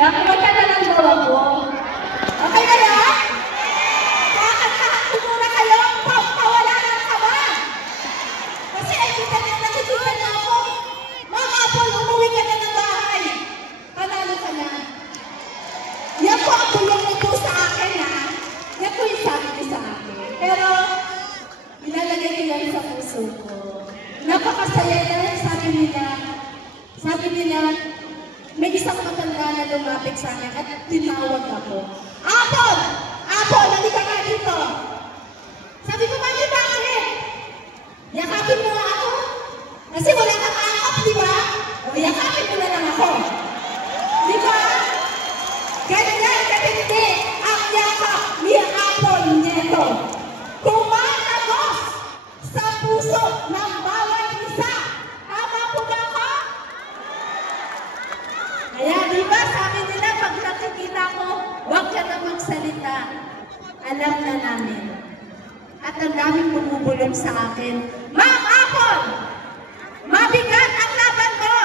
Kaya kumanta na lang daw ako. Okay na yan? Kakantahan ko muna kayo. Pawala ng kaba. Kasi nakikita niyo ako. Mga Apple, umuwi ka na ng bahay. Panalo ka na. Yan po ang tulong niyo po sa akin, ha? Yan po yung sabi niyo sa akin. Pero, ilalagay ko yan sa puso ko. Napakasaya na, sabi nila, may isang matanda na lumapit sa akin at tinawag ako. Apple! Apple! Nandito ka dito! Sabi ko, mami, bakit? Yakapin mo ako? Kasi wala kang akap, di ba? O, yakapin mo na lang ako. Di ba? Ganyan, katindi ang yakap ni Apple Nieto. Kumatagos sa puso ng bawat isa. Tama po ba ako? Kaya di ba sabi nila pag nakikita ko, huwag ka na magsalita. Alam na namin. At ang daming bumubulong sa akin, Ma'am Apple! Mabigat ang laban mo!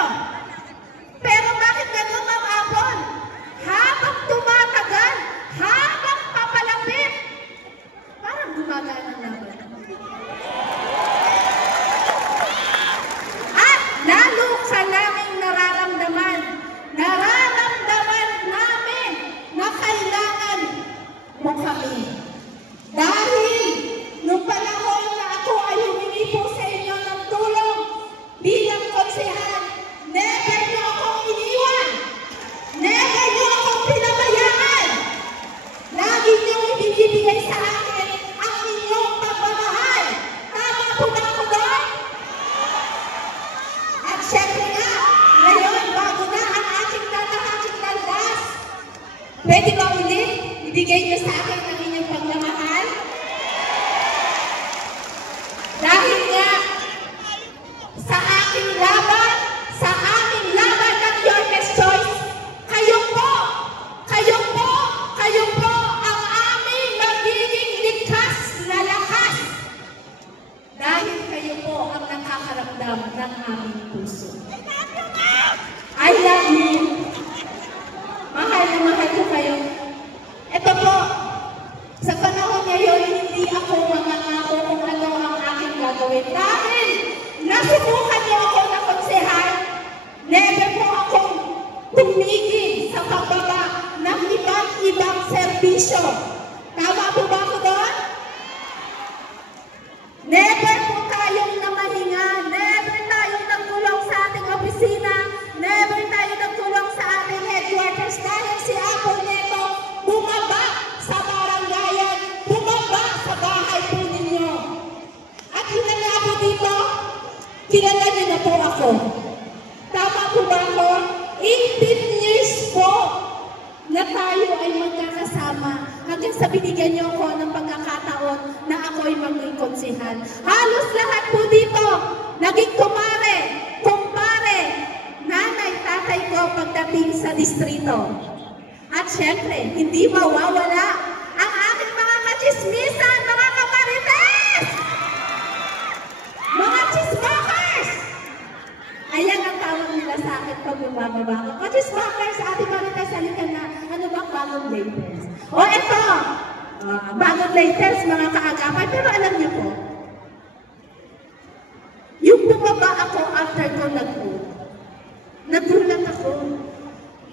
Pero bakit gano'n, Ma'am Apple? Habang tumatagal, habang papalapit, parang gumagaan ang laban. At lalo ka naming nararamdaman namin na kailangan mo kami. Dahil nung panahon na ako ay humingi po sa inyo ng tulong bilang konsehal, never niyo akong iniwan. Never niyo akong pinabayaan. Lagi niyo ibinibigay sa akin ang inyong pagmamahal. Tama po ba ako doon? At syempre nga, ngayon, bago na ang aking landas, pwede ba ulit ibigay niyo sa akin ang inyong pagmamahal? Dahil nga, sa aking laban ng Your Best Choice, kayo po ang aming magiging likas na lakas. Dahil kayo po ang nakakaramdam ng aming puso. I love you. Mahal na mahal ko kayo. Ito po, sa panahon ngayon, hindi ako mangangako kung ano ang aking gagawin. Dahil nasubukan niyo ako na konsehal, never po akong tumigil sa pagbaba ng iba't ibang serbisyo. Tama po ba ako doon? Never po tayong namahinga, never tayong nagkulong sa ating opisina, never tayong nagkulong sa ating headquarters dahil si Apple Nieto bumaba sa barangayan, bumaba sa bahay po ninyo. At yun na nga po dito, kilala niyo na po ako. Tama po ba ako? 18 years po na tayo ay magkakasama hanggang sa binigyan niyo ako ng pagkakataon na ako ay maging konsehal. Halos lahat po dito, naging kumpare, nanay, tatay ko pagdating sa distrito. At syempre, hindi mawawala ang aking mga kachismisan, mga kamarites! Mga chismakers! Ayan ang tawag nila sa akin pag bumababa ko. Kachismakers, Ate Marites, halika na. Ano ba bagong latest? O ito, bagong latest, mga kaagapay. Pero alam niyo po, yung bumaba ako after ko nagulat ako.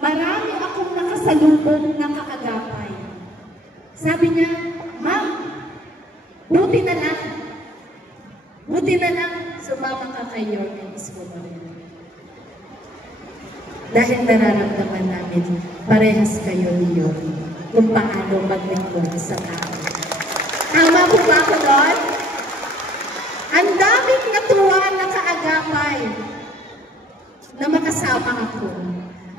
Marami akong nakasalubong na kaagapay. Sabi niya, Ma'am, buti na lang, sumama ka kay Yorme Isko Moreno. Dahil nararamdaman namin, parehas kayo ni Yorme kung paano maglingkod sa tao. Tama po ba ako doon? Ang daming natuwa na kaagapay na makasama ako.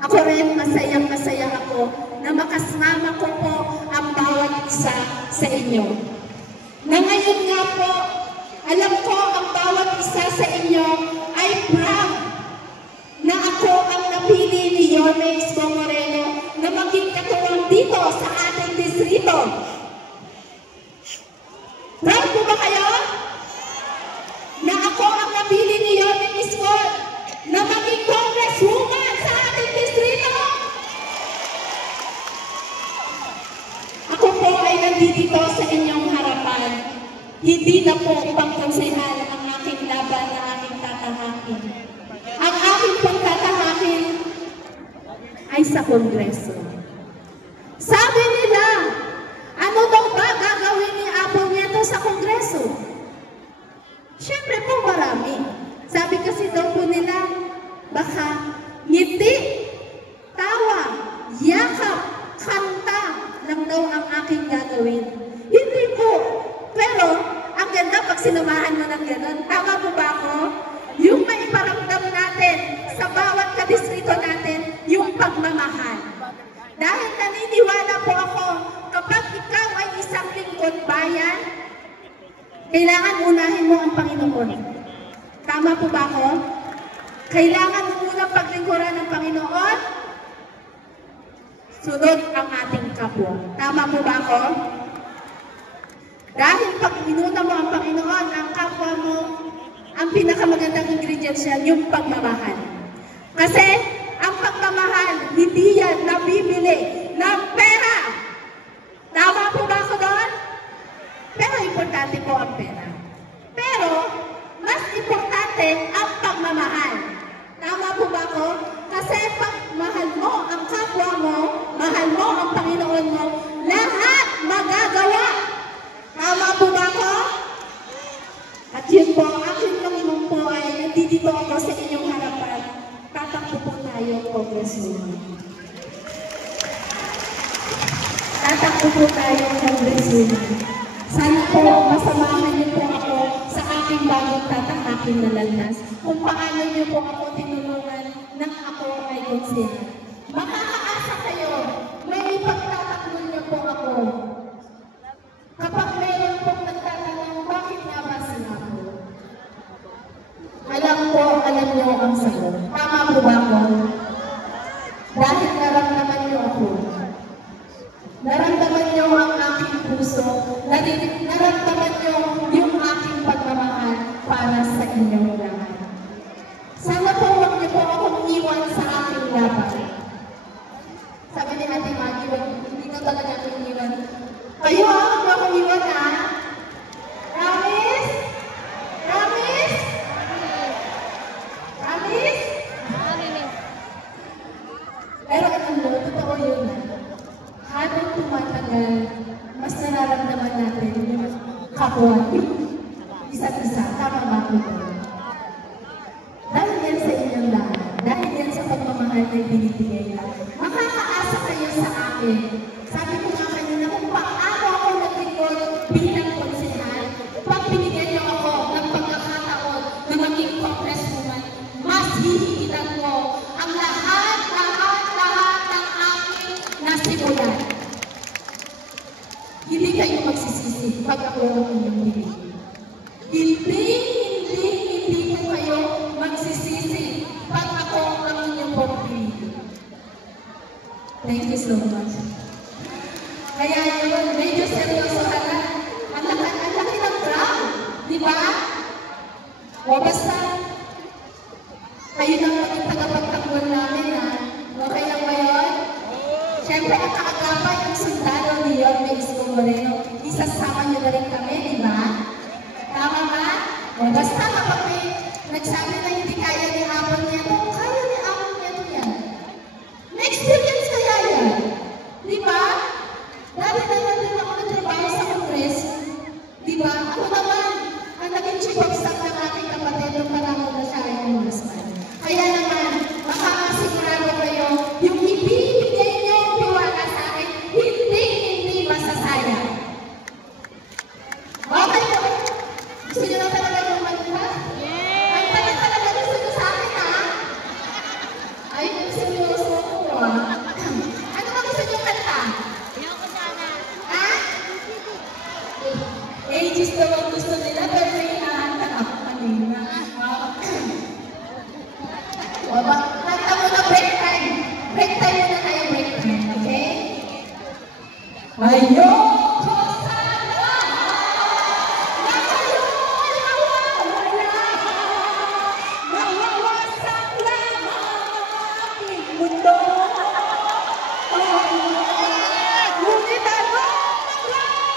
Ako rin, masayang-masaya ako na makasama ko po ang bawat isa sa inyo. Na ngayon nga po, alam ko ang bawat isa sa inyo ay proud na ako ang napili ni Yorme Isko Moreno na maging katuwang dito sa ating distrito. Proud po ba kayo? Na ako ang napili ni Yorme Isko na maging congresswoman sa ating distrito? nandito sa inyong harapan, hindi na po pangkonsehal ang aking laban na aking tatahakin. Ang aking pagtatahakin ay sa Kongreso. Sabi nila, ano daw ba gagawin ni Apple Nieto sa Kongreso? Siyempre po marami. Sabi kasi daw po nila, baka ngiti, tawa, yakap, kanta lang daw ang aking gagawin. Hindi po. Pero, ang ganda pag sinamahan mo ng gano'n. Tama po ba ako? Yung maiparamdam natin sa bawat kadistrito natin, yung pagmamahal. Dahil naniniwala po ako, kapag ikaw ay isang lingkod bayan, kailangan unahin mo ang Panginoon. Tama po ba ako? Kailangan mo unang paglingkuran ng Panginoon, sunod ang ating kapwa. Tama po ba ako? Dahil pag inuna mo ang Panginoon, ang kapwa mo, ang pinakamagandang ingredients yan, yung pagmamahal. Kasi, ang pagmamahal, hindi yan nabibili ng pera. Tama po ba ako doon? Pero importante po ang pera. Pero, mas importante ang pagmamahal. Tama po ba ako? Kasi pag mahal mo ang kapwa mo, mahal mo ang Panginoon mo, lahat magagawa. Tama po ba ako? At yun po, akin lang naman po ay nandito ako sa inyong harapan. Tatakbo po tayo, Congresswoman. Tatakbo po tayo, Congresswoman. Sana po masamahan niyo po ako sa aking bagong tatahakin na landas kung paano niyo po ako tinulungan nang ako ay konsehal. Makakaasa kayo, may ipagtatakbo niyo po ako. Kapag meron pong nagtatanong, bakit nga ba sinako? Alam niyo ang sagot. Tama po ba ako? Dahil naramdaman niyo ako. Naramdaman niyo ang aking puso. Naramdaman niyo yung aking pagmamahal para sa inyong lahat. Sana po huwag niyo po akong iwan sa aking laban. Sabi ni Ate Maggie, hindi ko talaga akong iwan. Kayo huwag niyo akong iwan, ha? Promise? Promise? Promise? Pero alam mo, totoo yun. Habang tumatagal, mas nararamdaman natin yung kapwa, yung isa't isa. Tama ba po? Dahil yan sa inyong lahat, dahil yan sa pagmamahal na binibigay na, makakaasa kayo sa akin. Sabi ko nga kanina, kung paano ako naglingkod bilang konsehal, pag binigyan niyo ako ng pagkakataon na maging congresswoman, mas hihigitan ko ang lahat ng aking nasimulan. Hindi kayo magsisisi pag ako ang inyong binigyan. Hindi ko kayo magsisisi pag ako ang inyong binigyan. Thank you so much. Kaya yun, medyo seryoso ka na. Ang laki ng crowd, di ba? O basta, kayo nang maging tagapagtakbuhan namin, ha? Okay lang ba yun? Siyempre, ang kaagapay, ang sundalo ni Yorme Isko Moreno, isasama niyo na rin kami, di ba? Tama ba? O basta kapag may nagsabi na hindi kaya ni Apple Nieto, kaya ni Apple Nieto yan. May experience kaya yan. Di ba? Dati naman din ako nagtrabaho sa Kongreso. Di ba? Ako naman, ang naging chief of staff ng aking kapatid nung panahon na siya ay congressman. Kaya naman, makakasigurado kayo, yung ibibigay niyo ang tiwala sa akin, hindi masasayang. Okay po. Gusto niyo na talaga lumagpas? Ay, talaga gusto niyo sa akin, ha? Ay, seryoso ako, ha? Ano ba gusto niyo kanta? Ha? Ages daw ang gusto nila, pero may hinahantan ako kanina. Kanta mo na break time. Break time muna tayo, break time, okay? Ayoko sana na kayo'y mawawala. Mawawasak lang ang aking mundo. Ngunit ano mangyari?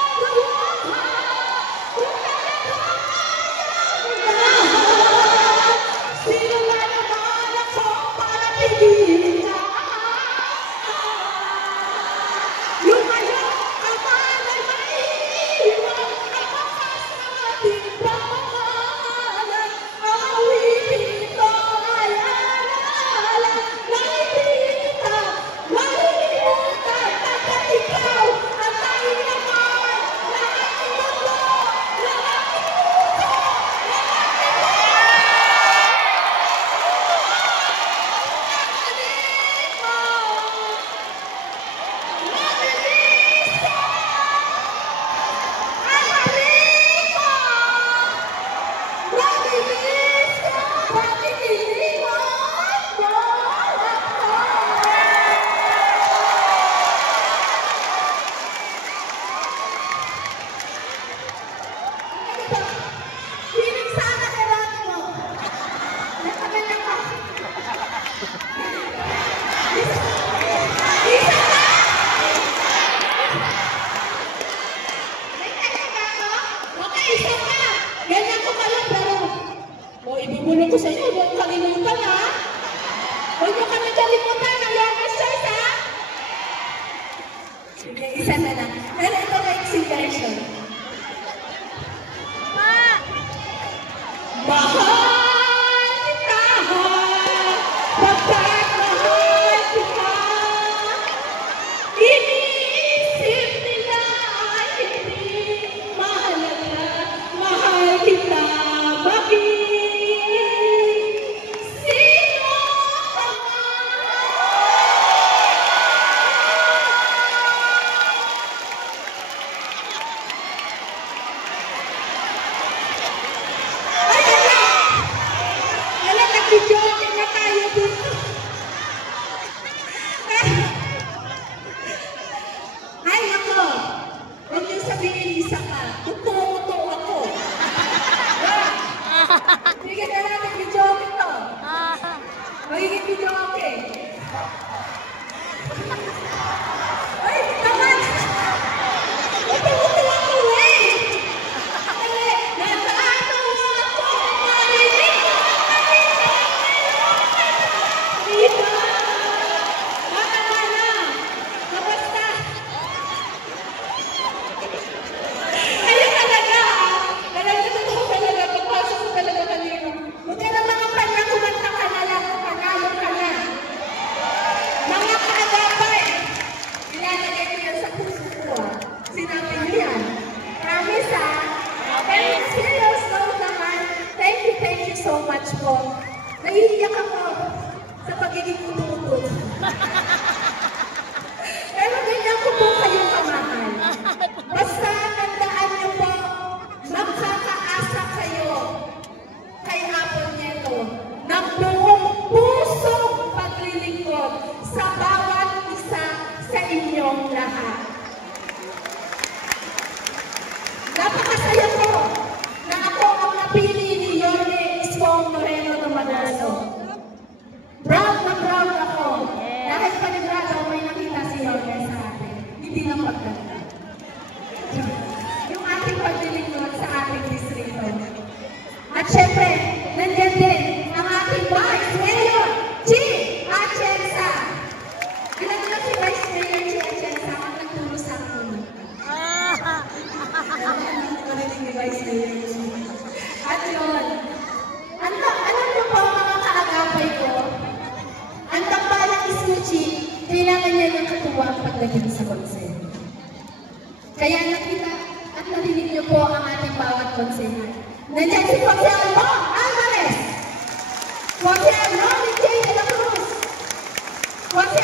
hindi lang pagkanta. Yung ating paglilingkod sa ating distrito. At syempre, nandiyan din ang ating Vice Mayor, Chi Atienza. Alam mo na si Vice Mayor Chi Atienza ang nagturo sa akin. Marinig ni Vice Mayor Chi. At yun, alam niyo po mga kaagapay ko, ang tambalang Ismuchi, kailangan niya ng katuwang pagdating sa konsen. Kaya nakita at narinig niyo po ang ating bawat konsen. Nandiyan si Jose Almo Alvarez, Jose Almo J. de la Cruz, Jose